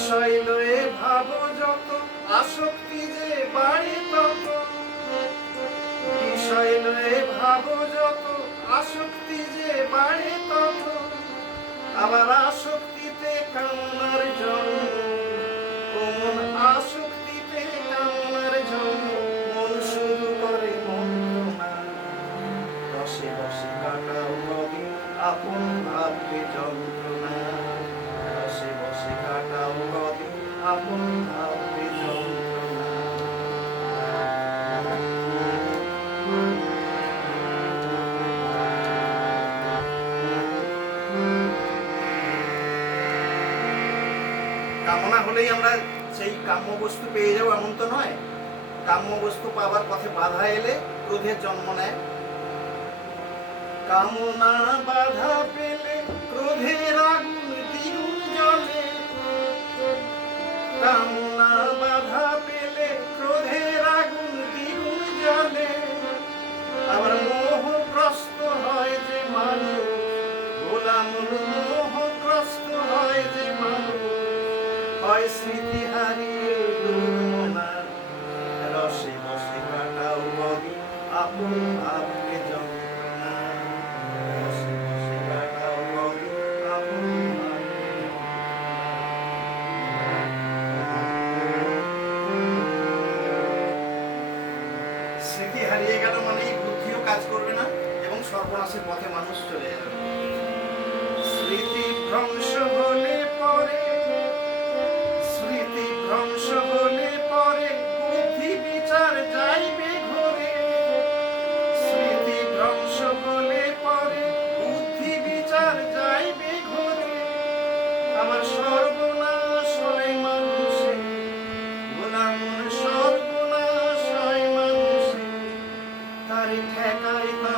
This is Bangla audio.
বিষয় লয়ে ভাবো যত, আসক্তি যে বাড়ে তত। বিষয় লয়ে ভাবো যত, আসক্তি যে বাড়ে তত। আবার আসক্তিতে কামনার জন্ম কোন আসক্তিতে কামনার জন্ম মন শুরু করে মন্ত্রণা রসে রসে কাটাও কবে আপন ভাববে যন্ত্রণা রসে বসে কাটাও কামনা হলেই আমরা সেই কাম্য বস্তু পেয়ে যাব, এমন তো নয়। কাম্য বস্তু পাবার পথে বাধা এলে ক্রোধের জন্ম নেয়। কামনা বাধা কামনা বাধা পেলে ক্রোধের আগুন দ্বিগুণ জ্বলে। আবার মোহগ্রস্ত হয় যে মানুষ, গোলাম মোহগ্রস্ত হয় যে মানুষ। হয় স্মৃতি হারিয়ে দুর্মনার, রসে বসে কাটাও বগে আপন ভাবকে স্মৃতি হারিয়ে গেল মানে বুদ্ধিও কাজ করবে না এবং সর্বনাশের পথে মানুষ চলে যাবে। স্মৃতি ভ্রংশ হলে পরে স্মৃতি ভ্রংশ হলে পরে বুদ্ধি বিচার যাইবে ঘরে। স্মৃতি ভ্রংশ হলে পরে বুদ্ধি বিচার যাইবে ঘরে। আমার Tarikhe, tarikhe.